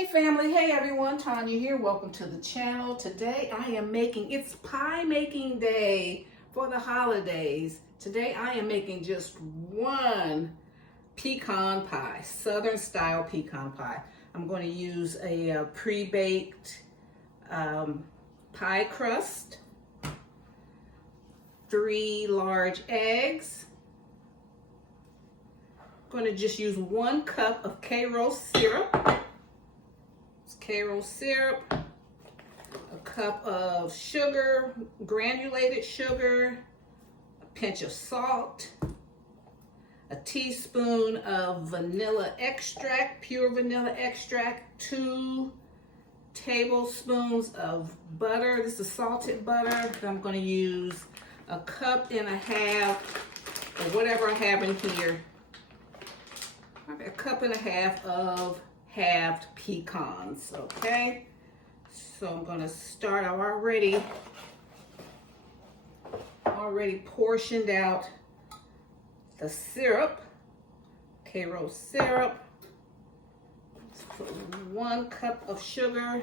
Hey family, hey everyone, Tanya here. Welcome to the channel. Today I am making, it's pie making day for the holidays. Today I am making just one pecan pie, southern style pecan pie. I'm going to use a pre-baked pie crust, 3 large eggs. I'm going to just use 1 cup of Caterers syrup. Caterers syrup, a cup of sugar, granulated sugar, a pinch of salt, a teaspoon of vanilla extract, pure vanilla extract, 2 tablespoons of butter. This is salted butter. I'm going to use a cup and a half, or whatever I have in here, a cup and a half of halved pecans. Okay, so I'm going to start. I've already portioned out the syrup, Caterers syrup. Let's put 1 cup of sugar,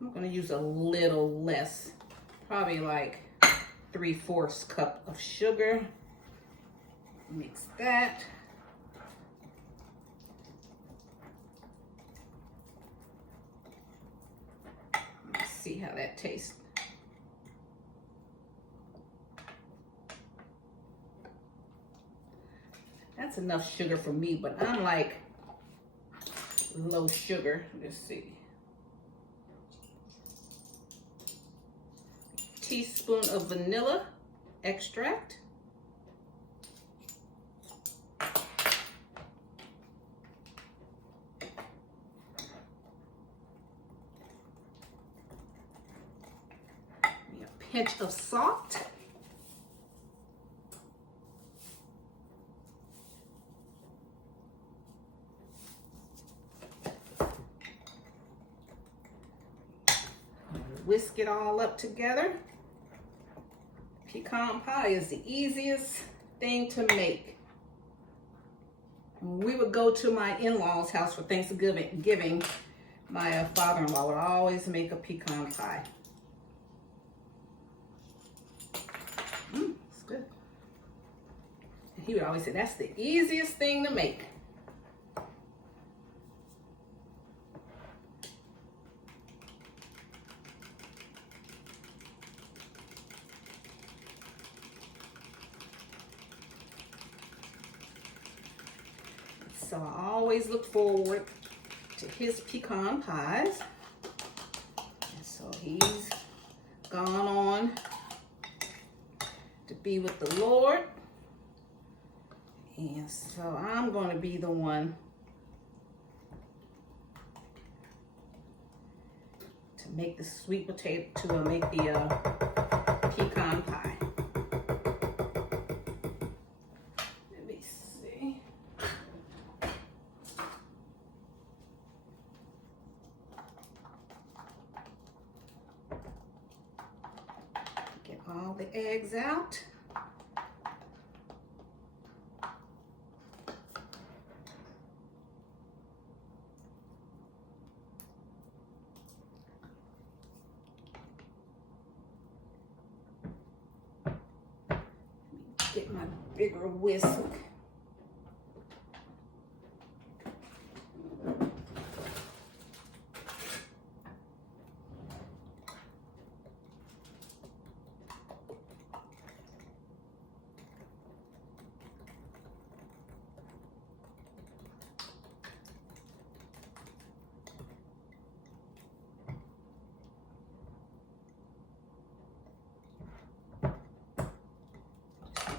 I'm going to use a little less, probably like 3/4 cup of sugar. Mix that. Let's see how that tastes. That's enough sugar for me, but I'm like low sugar. Let's see. Teaspoon of vanilla extract. A pinch of salt. Whisk it all up together. Pecan pie is the easiest thing to make. When we would go to my in-laws' house for Thanksgiving, my father-in-law would always make a pecan pie. It's good. And he would always say, that's the easiest thing to make. So I always look forward to his pecan pies. And so he's gone on to be with the Lord. And so I'm going to be the one to make the sweet potato, to make the pecan pie. All the eggs out. Get my bigger whisk.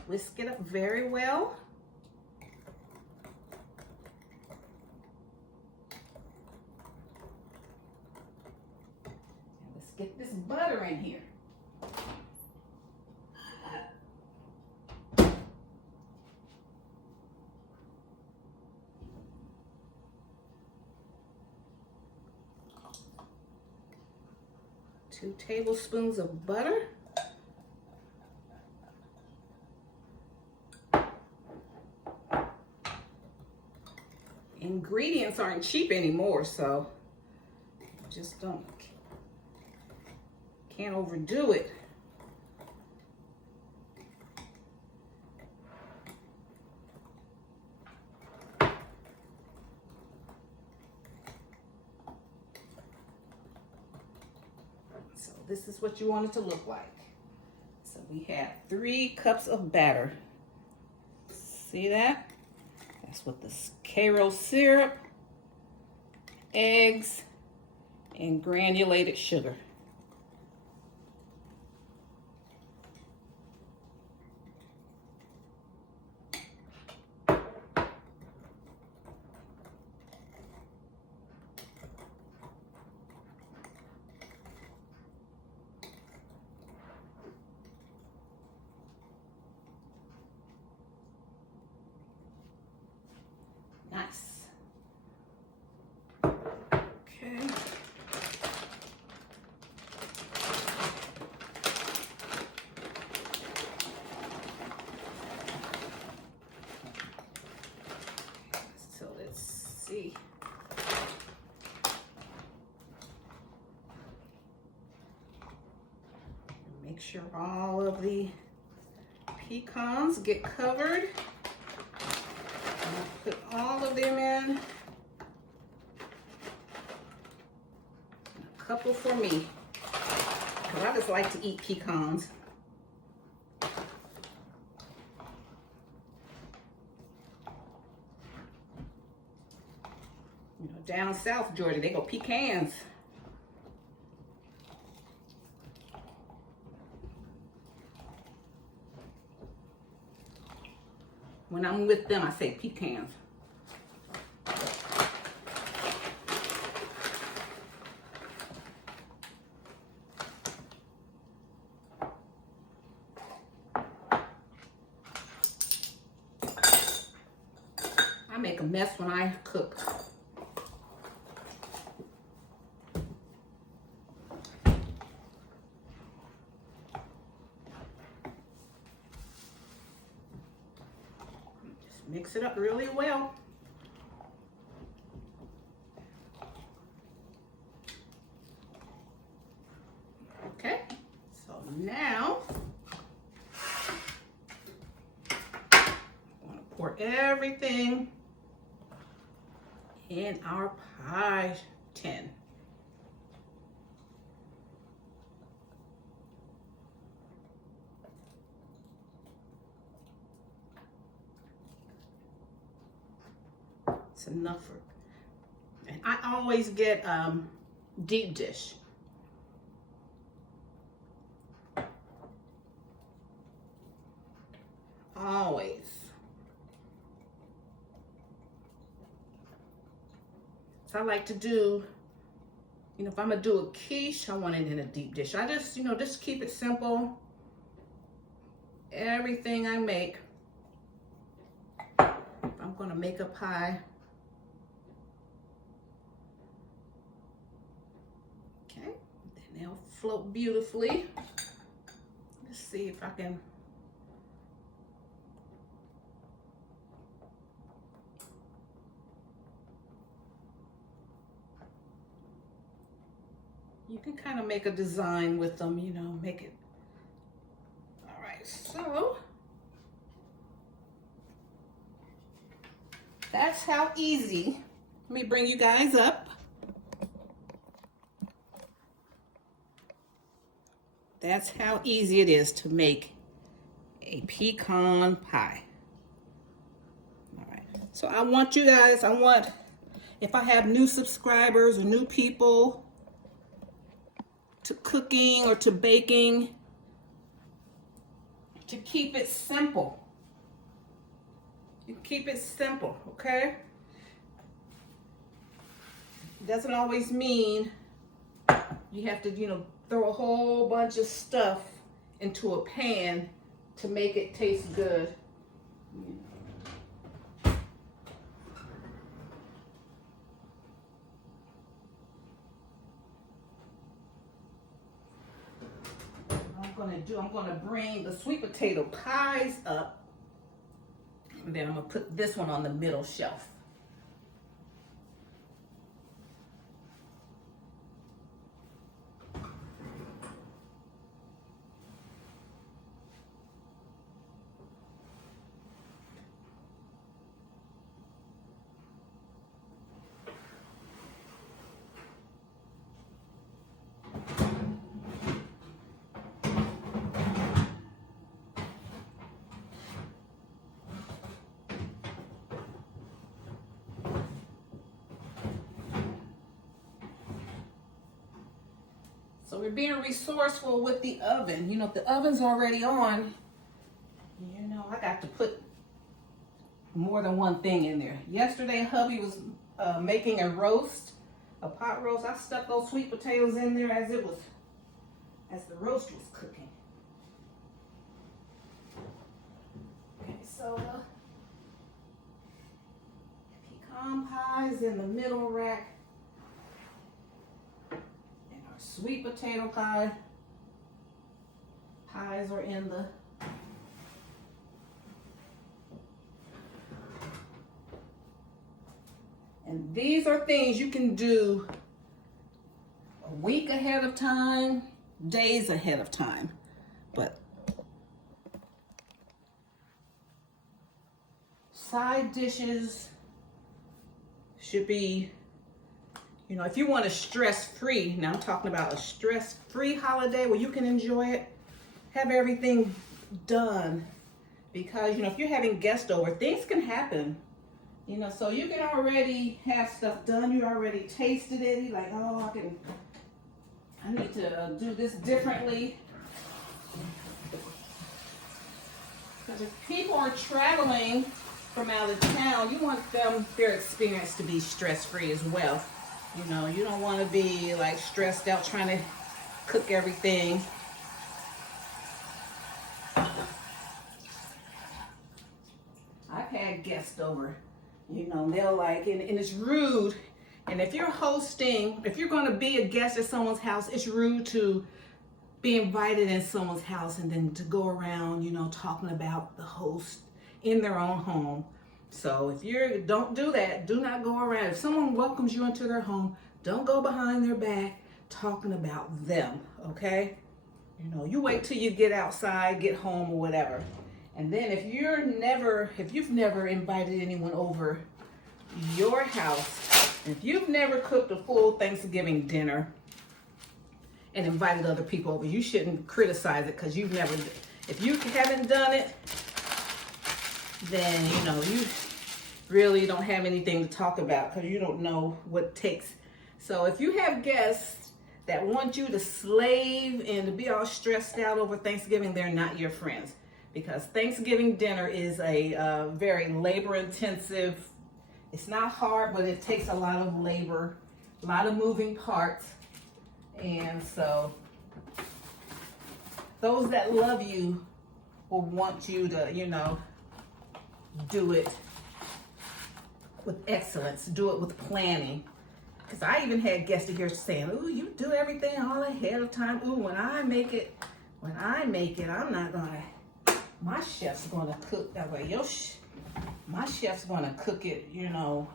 Whisk it up very well. Let's get this butter in here. Two tablespoons of butter. Ingredients aren't cheap anymore, so just can't overdo it. So this is what you want it to look like. So we have 3 cups of batter. See that? That's with the Caterers syrup, eggs, and granulated sugar. Nice. Okay. So let's see. Make sure all of the pecans get covered. Put all of them in. A couple for me, because I just like to eat pecans. You know, down south Georgia, they go pecans. When I'm with them, I say pecans. I make a mess when I cook. Mix it up really well. Okay, so now I'm going to pour everything in our pie tin. It's enough for, and I always get deep dish. Always. So I like to do, you know, if I'm gonna do a quiche, I want it in a deep dish. I just, you know, just keep it simple. Everything I make, if I'm gonna make a pie, okay, then they'll float beautifully. Let's see if I can. You can kind of make a design with them, you know, make it. All right, so that's how easy. Let me bring you guys up. That's how easy it is to make a pecan pie. All right, so I want you guys, if I have new subscribers or new people to cooking or to baking, to keep it simple. You keep it simple, okay? It doesn't always mean you have to, you know, throw a whole bunch of stuff into a pan to make it taste good. I'm gonna bring the sweet potato pies up, and then I'm gonna put this one on the middle shelf. So we're being resourceful with the oven. You know, if the oven's already on, you know, I got to put more than one thing in there. Yesterday, hubby was making a roast, a pot roast. I stuck those sweet potatoes in there as the roast was cooking. Okay, so pecan pie is in the middle rack. And our sweet potato pies are in the And these are things you can do a week ahead of time, days ahead of time. But side dishes should be, you know, if you want a stress-free, now I'm talking about a stress-free holiday where you can enjoy it, have everything done. Because, you know, if you're having guests over, things can happen. You know, so you can already have stuff done. You already tasted it. You're like, oh, I need to do this differently. Because if people are traveling from out of town, you want their experience to be stress-free as well. You know, you don't want to be like stressed out trying to cook everything. I've had guests over. You know, they'll like, and it's rude. And if you're hosting, if you're going to be a guest at someone's house, it's rude to be invited in someone's house and then to go around, you know, talking about the host in their own home. So if don't do that. Do not go around. If someone welcomes you into their home, don't go behind their back talking about them, okay? You know, you wait till you get outside, get home or whatever. And then if you've never invited anyone over your house, if you've never cooked a full Thanksgiving dinner and invited other people over, you shouldn't criticize it because if you haven't done it, then, you know, you really don't have anything to talk about because you don't know what it takes. So if you have guests that want you to slave and to be all stressed out over Thanksgiving, they're not your friends. Because Thanksgiving dinner is a very labor-intensive, it's not hard, but it takes a lot of labor, a lot of moving parts. And so those that love you will want you to, you know, do it with excellence, do it with planning. Because I even had guests here saying, ooh, you do everything all ahead of time. Ooh, when I make it, I'm not gonna, my chef's gonna cook that way. My chef's gonna cook it, you know,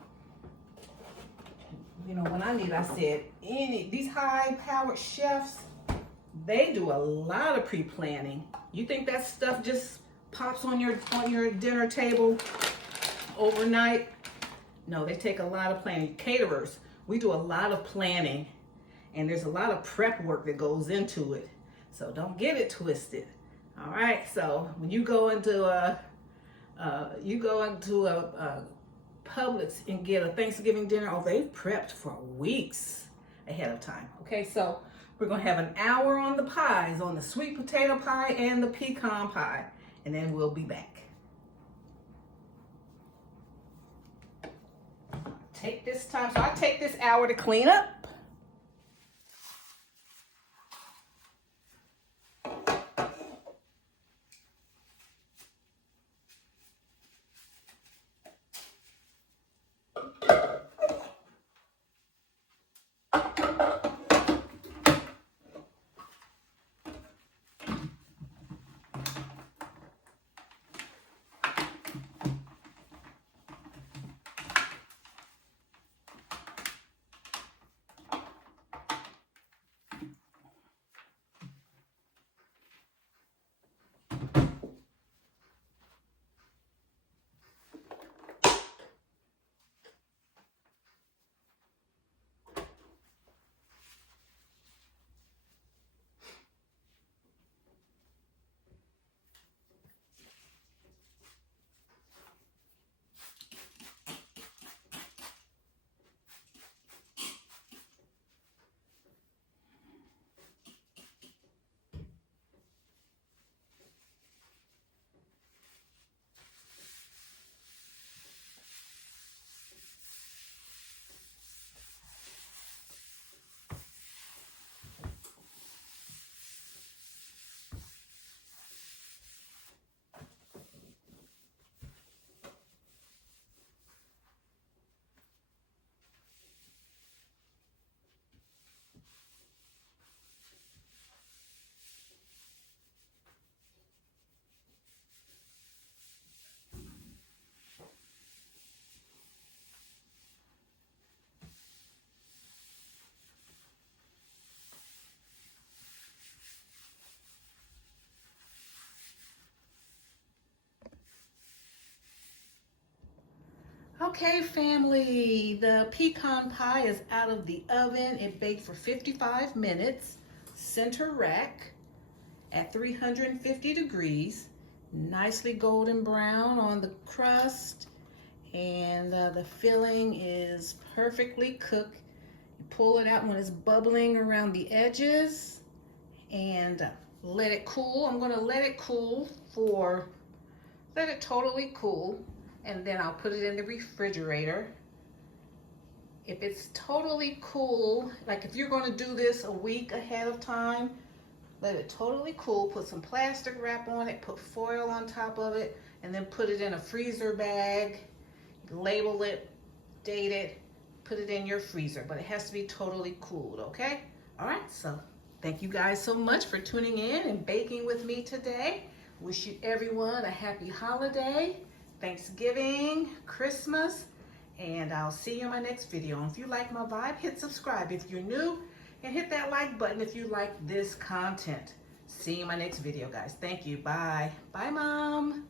when I said, these high-powered chefs, they do a lot of pre-planning. You think that stuff just pops on your dinner table overnight? No, they take a lot of planning. Caterers, we do a lot of planning, and there's a lot of prep work that goes into it. So don't get it twisted. All right, so when you go into a Publix and get a Thanksgiving dinner, oh, they've prepped for weeks ahead of time. Okay, so we're gonna have an hour on the pies, on the sweet potato pie and the pecan pie, and then we'll be back. Take this time, so I take this hour to clean up. Okay, family, the pecan pie is out of the oven. It baked for 55 minutes, center rack at 350 degrees. Nicely golden brown on the crust, and the filling is perfectly cooked. You pull it out when it's bubbling around the edges and let it cool. I'm going to let it cool let it totally cool, and then I'll put it in the refrigerator. If it's totally cool, like if you're going to do this a week ahead of time, let it totally cool, put some plastic wrap on it, put foil on top of it, and then put it in a freezer bag, label it, date it, put it in your freezer, but it has to be totally cooled, okay? All right, so thank you guys so much for tuning in and baking with me today. Wish you everyone a happy holiday, Thanksgiving, Christmas, and I'll see you in my next video. And if you like my vibe, hit subscribe if you're new, and hit that like button if you like this content. See you in my next video, guys. Thank you. Bye. Bye, Mom.